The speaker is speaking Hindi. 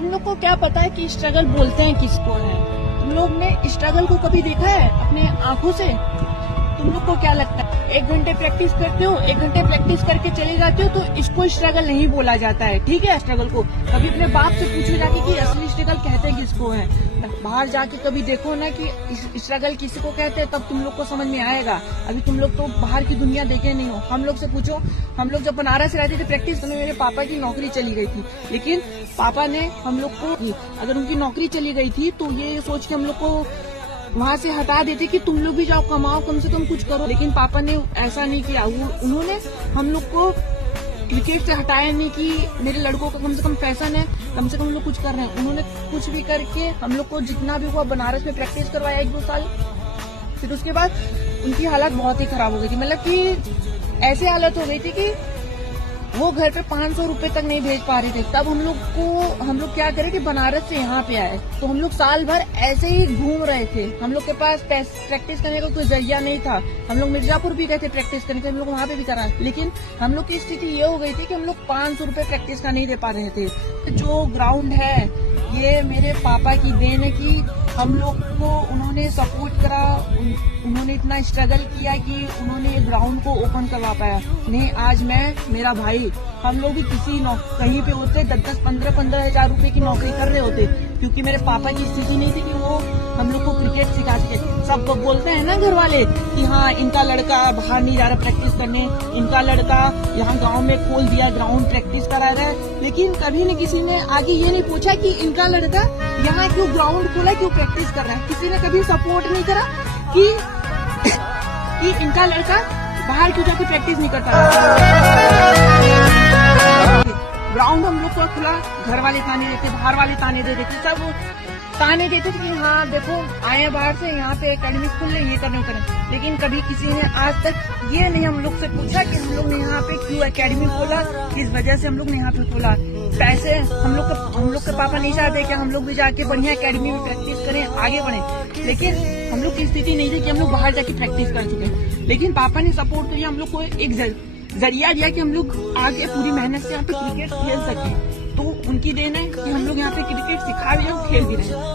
तुम लोग को क्या पता है कि स्ट्रगल बोलते हैं किसको है? तुम लोग ने स्ट्रगल को कभी देखा है अपने आंखों से? तुम लोग को क्या लगता है 1 घंटे प्रैक्टिस करते हो, 1 घंटे प्रैक्टिस करके चले जाते हो तो इसको स्ट्रगल नहीं बोला जाता है, ठीक है? स्ट्रगल को कभी अपने बाप से पूछो जाके कि असली स्ट्रगल कहते किसको है। बाहर जाके कभी देखो ना कि स्ट्रगल किसको कहते हैं, तब तुम लोग को समझ में आएगा। अभी तुम लोग तो बाहर की दुनिया देखे नहीं हो। हम लोग से पूछो, हम लोग जब बनारस रहते थे प्रैक्टिस करने, मेरे पापा की नौकरी चली गई थी, लेकिन पापा ने हम लोग को, अगर उनकी नौकरी चली गई थी तो ये सोच के हम लोग को वहाँ से हटा देते कि तुम लोग भी जाओ, कमाओ, कम से कम कुछ करो। लेकिन पापा ने ऐसा नहीं किया। उन्होंने हम लोग को क्रिकेट से हटाया नहीं कि मेरे लड़कों का कम से कम फैशन है, कम से कम हम लोग कुछ कर रहे हैं। उन्होंने कुछ भी करके हम लोग को जितना भी हुआ बनारस में प्रैक्टिस करवाया 1-2 साल। फिर उसके बाद उनकी हालत बहुत ही खराब हो गई थी, मतलब कि ऐसी हालत हो गई थी कि वो घर पे 500 रुपए तक नहीं भेज पा रहे थे। तब हम लोग क्या करें कि बनारस से यहाँ पे आए, तो हम लोग साल भर ऐसे ही घूम रहे थे। हम लोग के पास प्रैक्टिस करने का कोई जरिया नहीं था। हम लोग मिर्जापुर भी गए थे प्रैक्टिस करने के, हम लोग वहाँ पे भी करा, लेकिन हम लोग की स्थिति ये हो गई थी कि हम लोग 500 रुपए प्रैक्टिस का नहीं दे पा रहे थे। जो ग्राउंड है ये मेरे पापा की देन है कि हम लोग को उन्होंने सपोर्ट करा, उन्होंने इतना स्ट्रगल किया कि उन्होंने ग्राउंड को ओपन करवा पाया। नहीं आज मैं, मेरा भाई, हम लोग भी कहीं पे होते 10-10, 15-15 हजार रुपए की नौकरी कर रहे होते, क्योंकि मेरे पापा की स्थिति नहीं थी कि वो हम लोग को क्रिकेट सिखा सके। सब बोलते हैं ना घर वाले कि हाँ इनका लड़का बाहर नहीं जा रहा प्रैक्टिस करने, इनका लड़का यहाँ गांव में खोल दिया ग्राउंड, प्रैक्टिस करा रहा है। लेकिन कभी न किसी ने आगे ये नहीं पूछा कि इनका लड़का यहाँ क्यों ग्राउंड खोला, क्यों प्रैक्टिस कर रहा है। किसी ने कभी सपोर्ट नहीं करा कि इनका लड़का बाहर क्यों जाके प्रैक्टिस नहीं करता। ग्राउंड हम लोग को खुला, घर वाले ताने देते, बाहर वाले ताने दे देते, सब ताने देते थे कि हाँ देखो आए बाहर से, यहाँ पे एकेडमी खुल ले, ये करने करें। लेकिन कभी किसी ने आज तक ये नहीं हम लोग से पूछा कि हम लोग ने यहाँ पे क्यों एकेडमी खोला, किस वजह से हम लोग ने यहाँ पे खोला। पैसे हम लोग के पापा नहीं चाहते कि हम लोग भी जाके बढ़िया एकेडमी में प्रैक्टिस करें, आगे बढ़े। लेकिन हम लोग की स्थिति नहीं थी कि हम लोग बाहर जाके प्रैक्टिस कर चुके। लेकिन पापा ने सपोर्ट किया, हम लोग को एक जरिया दिया कि हम लोग आगे पूरी मेहनत से यहाँ पे क्रिकेट खेल सके। तो उनकी देन है कि हम लोग यहाँ पे क्रिकेट सिखा भी रहे हैं, खेल भी रहे हैं।